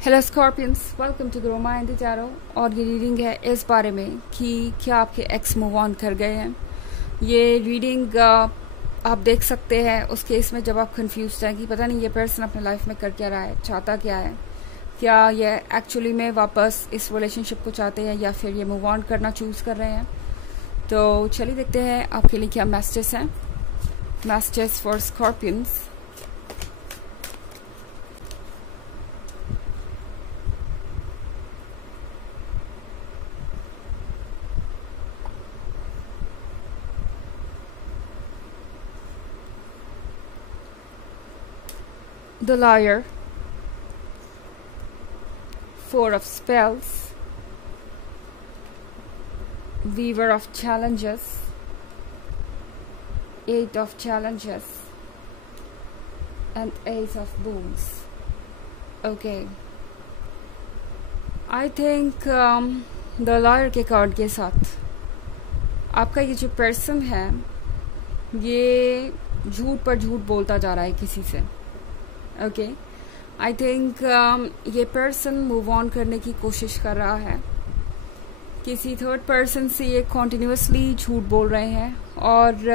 Hello Scorpions, welcome to the romantic tarot. और ये reading है इस बारे में कि क्या आपके एक्स मूव ऑन कर गए हैं। ये रीडिंग आप देख सकते हैं उस केस में जब आप कंफ्यूज हैं कि पता नहीं ये पर्सन अपने लाइफ में कर क्या रहा है, चाहता क्या है, क्या ये एक्चुअली में वापस इस रिलेशनशिप को चाहते हैं या फिर ये मूव ऑन करना चूज कर रहे हैं। तो चलिए देखते हैं आपके लिए क्या मैसेजेस हैं। Messages for Scorpions. The Liar, Four of Spells, Weaver of Challenges, Eight of Challenges, and Ace of Wands. Okay. I think The Liar के कार्ड के साथ आपका ये जो पर्सन है ये झूठ पर झूठ बोलता जा रहा है किसी से। ओके, आई थिंक ये पर्सन मूव ऑन करने की कोशिश कर रहा है। किसी थर्ड पर्सन से ये कॉन्टिन्यूसली झूठ बोल रहे हैं और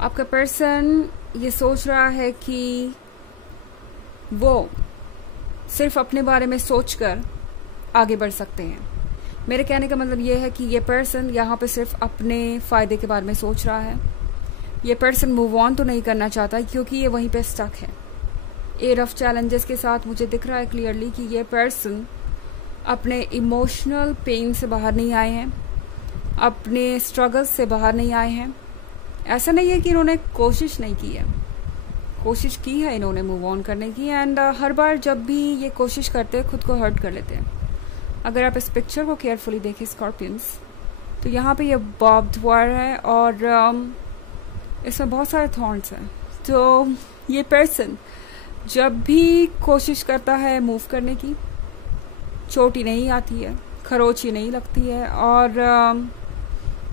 आपका पर्सन ये सोच रहा है कि वो सिर्फ अपने बारे में सोचकर आगे बढ़ सकते हैं। मेरे कहने का मतलब ये है कि ये पर्सन यहाँ पे सिर्फ अपने फ़ायदे के बारे में सोच रहा है। ये पर्सन मूव ऑन तो नहीं करना चाहता क्योंकि ये वहीं पे स्टक है। एट ऑफ चैलेंजेस के साथ मुझे दिख रहा है क्लियरली कि ये पर्सन अपने इमोशनल पेन से बाहर नहीं आए हैं, अपने स्ट्रगल्स से बाहर नहीं आए हैं। ऐसा नहीं है कि इन्होंने कोशिश नहीं की है, कोशिश की है इन्होंने मूव ऑन करने की। एंड हर बार जब भी ये कोशिश करते हैं खुद को हर्ट कर लेते हैं। अगर आप इस पिक्चर को केयरफुली देखें स्कॉर्पियंस, तो यहाँ पे ये बॉब्ड वायर है और इसमें बहुत सारे थॉर्न्स हैं। तो ये पर्सन जब भी कोशिश करता है मूव करने की, चोट ही नहीं आती है, खरोच ही नहीं लगती है और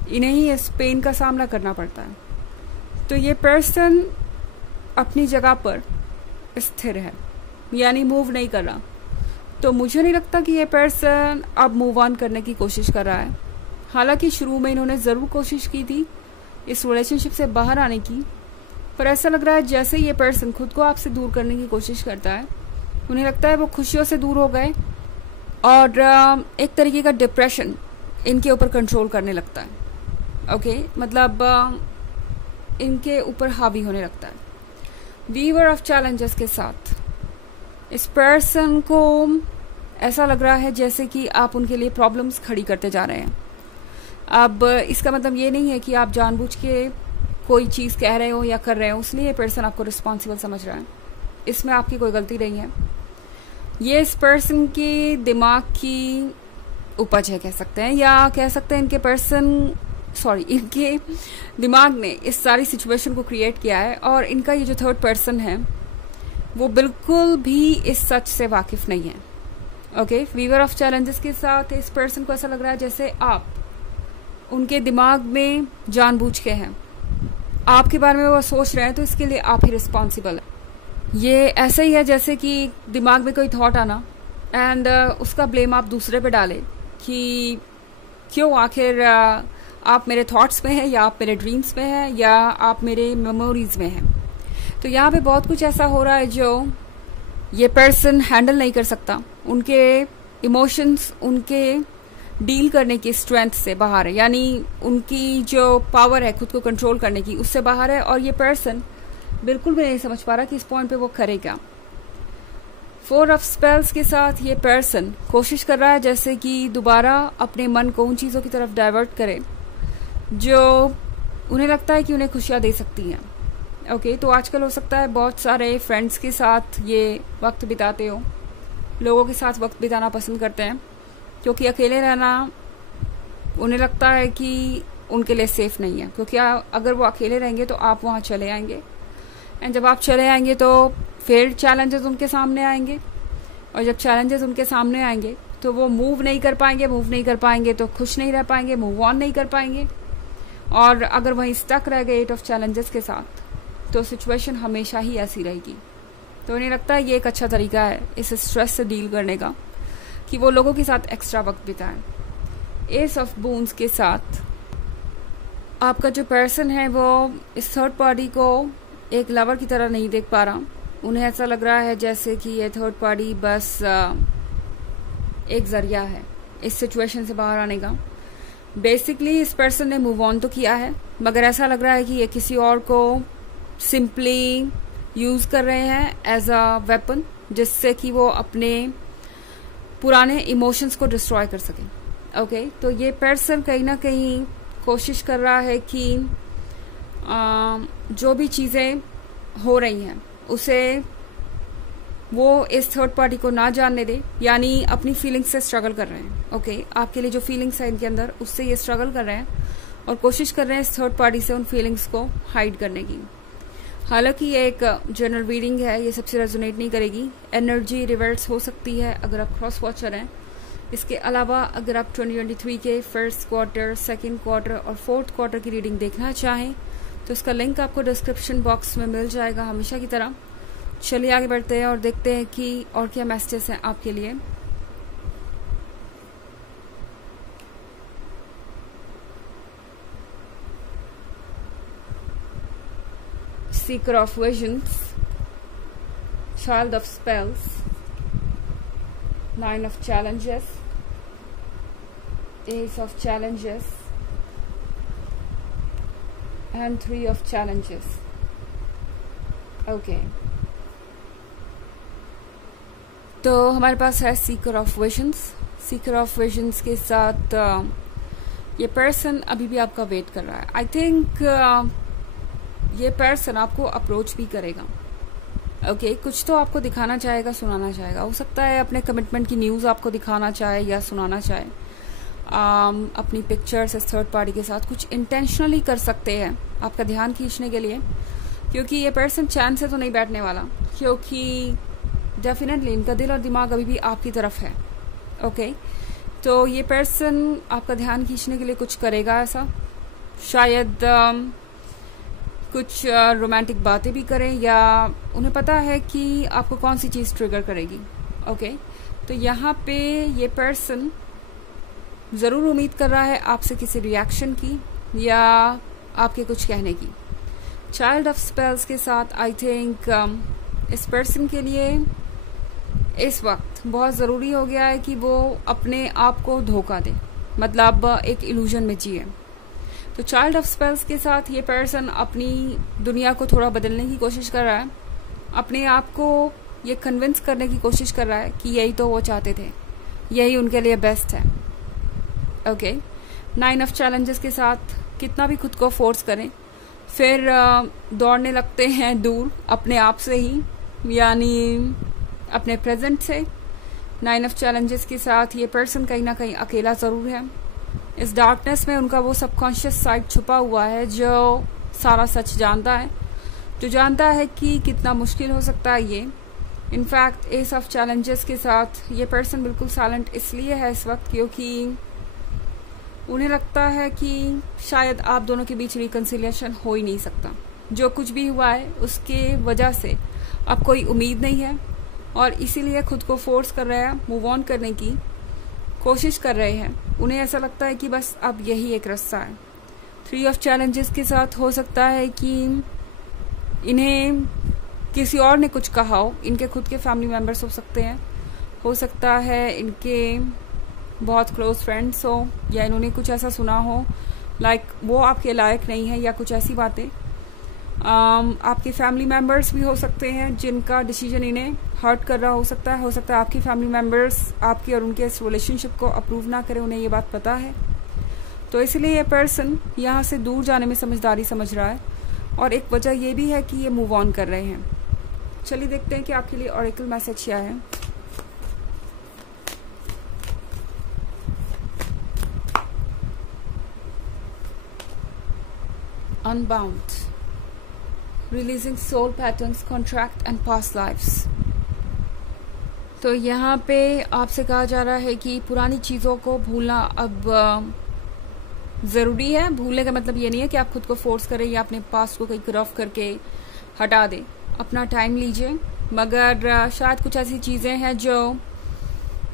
इन्हें ही इस पेन का सामना करना पड़ता है। तो ये पर्सन अपनी जगह पर स्थिर है, यानी मूव नहीं कर रहा। तो मुझे नहीं लगता कि ये पर्सन अब मूव ऑन करने की कोशिश कर रहा है। हालांकि शुरू में इन्होंने ज़रूर कोशिश की थी इस रिलेशनशिप से बाहर आने की, पर ऐसा लग रहा है जैसे ये पर्सन खुद को आपसे दूर करने की कोशिश करता है, उन्हें लगता है वो खुशियों से दूर हो गए और एक तरीके का डिप्रेशन इनके ऊपर कंट्रोल करने लगता है। ओके, मतलब इनके ऊपर हावी होने लगता है। वीवर ऑफ चैलेंजेस के साथ इस पर्सन को ऐसा लग रहा है जैसे कि आप उनके लिए प्रॉब्लम्स खड़ी करते जा रहे हैं। अब इसका मतलब ये नहीं है कि आप जानबूझ के कोई चीज़ कह रहे हो या कर रहे हो इसलिए ये पर्सन आपको रिस्पॉन्सिबल समझ रहा है। इसमें आपकी कोई गलती नहीं है। ये इस पर्सन के दिमाग की उपज है कह सकते हैं, या कह सकते हैं इनके दिमाग ने इस सारी सिचुएशन को क्रिएट किया है और इनका ये जो थर्ड पर्सन है वो बिल्कुल भी इस सच से वाकिफ नहीं है। ओके, वीवर ऑफ चैलेंजेस के साथ इस पर्सन को ऐसा लग रहा है जैसे आप उनके दिमाग में जानबूझ के हैं, आपके बारे में वो सोच रहे हैं तो इसके लिए आप ही रिस्पॉन्सिबल है। ये ऐसा ही है जैसे कि दिमाग में कोई थॉट आना एंड उसका ब्लेम आप दूसरे पे डालें कि क्यों आखिर आप मेरे थॉट्स में हैं या आप मेरे ड्रीम्स में हैं या आप मेरे मेमोरीज में हैं। तो यहाँ पे बहुत कुछ ऐसा हो रहा है जो ये पर्सन हैंडल नहीं कर सकता। उनके इमोशंस उनके डील करने की स्ट्रेंथ से बाहर है, यानी उनकी जो पावर है खुद को कंट्रोल करने की उससे बाहर है और ये पर्सन बिल्कुल भी नहीं समझ पा रहा कि इस पॉइंट पे वो करे क्या। फोर ऑफ स्पेल्स के साथ ये पर्सन कोशिश कर रहा है जैसे कि दोबारा अपने मन को उन चीज़ों की तरफ डाइवर्ट करे जो उन्हें लगता है कि उन्हें खुशियाँ दे सकती हैं। ओके, तो आजकल हो सकता है बहुत सारे फ्रेंड्स के साथ ये वक्त बिताते हो, लोगों के साथ वक्त बिताना पसंद करते हैं क्योंकि अकेले रहना उन्हें लगता है कि उनके लिए सेफ नहीं है, क्योंकि अगर वो अकेले रहेंगे तो आप वहाँ चले आएंगे एंड जब आप चले आएंगे तो फिर चैलेंजेस उनके सामने आएंगे और जब चैलेंजेस उनके सामने आएंगे तो वो मूव नहीं कर पाएंगे तो खुश नहीं रह पाएंगे, मूव ऑन नहीं कर पाएंगे और अगर वहीं स्टक रह गए एट ऑफ चैलेंजेस के साथ तो सिचुएशन हमेशा ही ऐसी रहेगी। तो उन्हें लगता है ये एक अच्छा तरीका है इस स्ट्रेस से डील करने का कि वो लोगों के साथ एक्स्ट्रा वक्त बिताएं। एस ऑफ बून्स के साथ आपका जो पर्सन है वो इस थर्ड पार्टी को एक लवर की तरह नहीं देख पा रहा। उन्हें ऐसा लग रहा है जैसे कि ये थर्ड पार्टी बस एक जरिया है इस सिचुएशन से बाहर आने का। बेसिकली इस पर्सन ने मूव ऑन तो किया है, मगर ऐसा लग रहा है कि ये किसी और को सिंपली यूज कर रहे हैं एज अ वेपन, जिससे कि वो अपने पुराने इमोशंस को डिस्ट्रॉय कर सकें। ओके, तो ये पर्सन कहीं ना कहीं कोशिश कर रहा है कि जो भी चीज़ें हो रही हैं उसे वो इस थर्ड पार्टी को ना जानने दे, यानी अपनी फीलिंग्स से स्ट्रगल कर रहे हैं। ओके, आपके लिए जो फीलिंग्स है इनके अंदर उससे ये स्ट्रगल कर रहे हैं और कोशिश कर रहे हैं इस थर्ड पार्टी से उन फीलिंग्स को हाइड करने की। हालांकि ये एक जनरल रीडिंग है, ये सबसे रेजोनेट नहीं करेगी। एनर्जी रिवर्स हो सकती है अगर आप क्रॉस वॉचर हैं। इसके अलावा अगर आप 2023 के फर्स्ट क्वार्टर, सेकेंड क्वार्टर और फोर्थ क्वार्टर की रीडिंग देखना चाहें तो इसका लिंक आपको डिस्क्रिप्शन बॉक्स में मिल जाएगा हमेशा की तरह। चलिए आगे बढ़ते हैं और देखते हैं कि और क्या मैसेजेस हैं आपके लिए। Sikar of visions, child of spells, 9 of challenges, Ace of challenges and 3 of challenges. Okay. तो हमारे पास है Sikar of visions. Sikar of visions के साथ ये पर्सन अभी भी आपका वेट कर रहा है। आई थिंक ये पर्सन आपको अप्रोच भी करेगा। ओके, कुछ तो आपको दिखाना चाहेगा, सुनाना चाहेगा। हो सकता है अपने कमिटमेंट की न्यूज़ आपको दिखाना चाहे या सुनाना चाहे। अपनी पिक्चर्स इस थर्ड पार्टी के साथ कुछ इंटेंशनली कर सकते हैं आपका ध्यान खींचने के लिए, क्योंकि ये पर्सन चैन से तो नहीं बैठने वाला, क्योंकि डेफिनेटली इनका दिल और दिमाग अभी भी आपकी तरफ है। ओके, तो ये पर्सन आपका ध्यान खींचने के लिए कुछ करेगा ऐसा। शायद कुछ रोमांटिक बातें भी करें, या उन्हें पता है कि आपको कौन सी चीज़ ट्रिगर करेगी। ओके, तो यहाँ पे ये पर्सन ज़रूर उम्मीद कर रहा है आपसे किसी रिएक्शन की या आपके कुछ कहने की। चाइल्ड ऑफ स्पेल्स के साथ आई थिंक इस पर्सन के लिए इस वक्त बहुत ज़रूरी हो गया है कि वो अपने आप को धोखा दे, मतलब एक इल्यूजन में जिए। तो चाइल्ड ऑफ स्पेल्स के साथ ये पर्सन अपनी दुनिया को थोड़ा बदलने की कोशिश कर रहा है, अपने आप को ये कन्विंस करने की कोशिश कर रहा है कि यही तो वो चाहते थे, यही उनके लिए बेस्ट है। ओके, 9 ऑफ चैलेंजेस के साथ कितना भी खुद को फोर्स करें, फिर दौड़ने लगते हैं दूर अपने आप से ही, यानी अपने प्रेजेंट से। 9 ऑफ चैलेंजेस के साथ ये पर्सन कहीं ना कहीं अकेला ज़रूर है। इस डार्कनेस में उनका वो सबकॉन्शियस साइड छुपा हुआ है जो सारा सच जानता है, जो जानता है कि कितना मुश्किल हो सकता है ये। इनफैक्ट एस ऑफ चैलेंजेस के साथ ये पर्सन बिल्कुल साइलेंट इसलिए है इस वक्त क्योंकि उन्हें लगता है कि शायद आप दोनों के बीच रिकन्सिलिएशन हो ही नहीं सकता। जो कुछ भी हुआ है उसके वजह से अब कोई उम्मीद नहीं है और इसीलिए खुद को फोर्स कर रहे हैं, मूव ऑन करने की कोशिश कर रहे हैं। उन्हें ऐसा लगता है कि बस अब यही एक रास्ता है। 3 ऑफ चैलेंजेस के साथ हो सकता है कि इन्हें किसी और ने कुछ कहा हो, इनके खुद के फैमिली मेम्बर्स हो सकते हैं, हो सकता है इनके बहुत क्लोज फ्रेंड्स हो, या इन्होंने कुछ ऐसा सुना हो लाइक वो आपके लायक नहीं है या कुछ ऐसी बातें। आपके फैमिली मेम्बर्स भी हो सकते हैं जिनका डिसीजन इन्हें हर्ट कर रहा हो सकता है आपकी फैमिली मेम्बर्स आपकी और उनके इस रिलेशनशिप को अप्रूव ना करें, उन्हें ये बात पता है। तो इसलिए ये पर्सन यहाँ से दूर जाने में समझदारी समझ रहा है और एक वजह ये भी है कि ये मूव ऑन कर रहे हैं। चलिए देखते हैं कि आपके लिए ऑरेकल मैसेज क्या है। Unbound, releasing soul patterns, contract and past lifes. तो यहाँ पे आपसे कहा जा रहा है कि पुरानी चीज़ों को भूलना अब ज़रूरी है। भूलने का मतलब ये नहीं है कि आप खुद को फोर्स करें या अपने पास्ट को कहीं क्रॉफ करके हटा दें। अपना टाइम लीजिए मगर शायद कुछ ऐसी चीज़ें हैं जो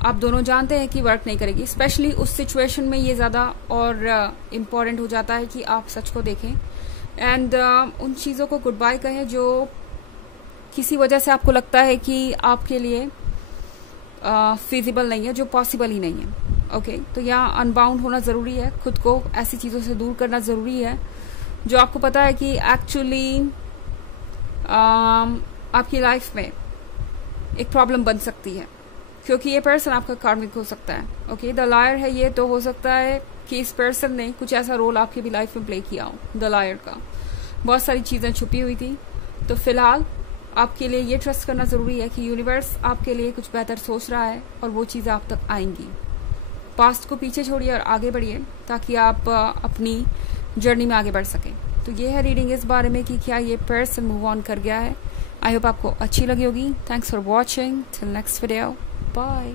आप दोनों जानते हैं कि वर्क नहीं करेगी। स्पेशली उस सिचुएशन में ये ज़्यादा और इम्पॉर्टेंट हो जाता है कि आप सच को देखें एंड उन चीज़ों को गुड बाय कहें जो किसी वजह से आपको लगता है कि आपके लिए फिजिबल नहीं है, जो पॉसिबल ही नहीं है। ओके, तो यहाँ अनबाउंड होना ज़रूरी है, खुद को ऐसी चीज़ों से दूर करना ज़रूरी है जो आपको पता है कि एक्चुअली आपकी लाइफ में एक प्रॉब्लम बन सकती है, क्योंकि ये पर्सन आपका कार्मिक हो सकता है। ओके, द लायर है ये, तो हो सकता है कि इस पर्सन ने कुछ ऐसा रोल आपकी भी लाइफ में प्ले किया हो। द लायर का बहुत सारी चीज़ें छुपी हुई थी। तो फिलहाल आपके लिए ये ट्रस्ट करना ज़रूरी है कि यूनिवर्स आपके लिए कुछ बेहतर सोच रहा है और वो चीज़ें आप तक आएंगी। पास्ट को पीछे छोड़िए और आगे बढ़िए ताकि आप अपनी जर्नी में आगे बढ़ सकें। तो ये है रीडिंग इस बारे में कि क्या ये पर्सन मूव ऑन कर गया है। आई होप आपको अच्छी लगी होगी। Thanks for watching. Till next video, bye.